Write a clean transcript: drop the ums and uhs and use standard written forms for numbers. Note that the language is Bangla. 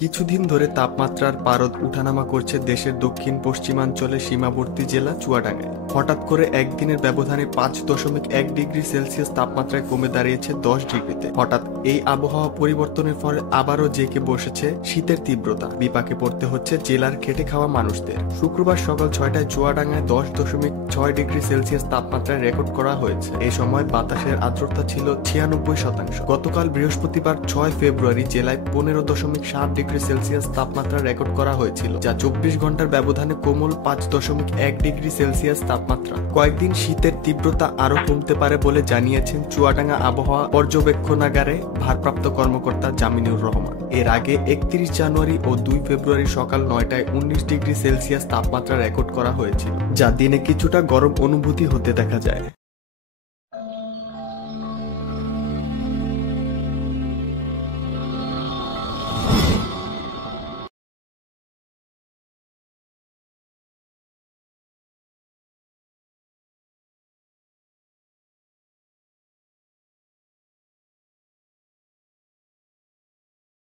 কিছুদিন ধরে তাপমাত্রার পারদ উঠানামা করছে দেশের দক্ষিণ পশ্চিমাঞ্চলে সীমাবর্তী জেলা চুয়াডাঙ্গায়। হঠাৎ করে একদিনের ব্যবধানে 5.1 ডিগ্রি সেলসিয়াস তাপমাত্রায় কমে দাঁড়িয়েছে 10 ডিগ্রিতে। হঠাৎ এই আবহাওয়া পরিবর্তনের ফলে আবারও জেঁকে বসেছে শীতের তীব্রতা। বিপাকে পড়তে হচ্ছে জেলার খেটে খাওয়া মানুষদের। শুক্রবার সকাল 6টায় চুয়াডাঙ্গায় 10.6 ডিগ্রি সেলসিয়াস তাপমাত্রায় রেকর্ড করা হয়েছে। এই সময় বাতাসের আর্দ্রতা ছিল 96%। গতকাল বৃহস্পতিবার 6 ফেব্রুয়ারি জেলায় 15.7 ডিগ্রি সেলসিয়াস তাপমাত্রা রেকর্ড করা হয়েছিল, যা 24 ঘন্টার ব্যবধানে কোমল 5.1 ডিগ্রি সেলসিয়াস তাপমাত্রা। কয়েকদিন শীতের তীব্রতা আরো কমতে পারে বলে জানিয়েছেন চুয়াডাঙ্গা আবহাওয়া পর্যবেক্ষণাগারে ভারপ্রাপ্ত কর্মকর্তা জামিনুর রহমান। এর আগে 31 জানুয়ারি ও 2 ফেব্রুয়ারি সকাল 9টায় 19 ডিগ্রি সেলসিয়াস তাপমাত্রা রেকর্ড করা হয়েছিল, যা দিনে কিছুটা গরম অনুভূতি হতে দেখা যায়।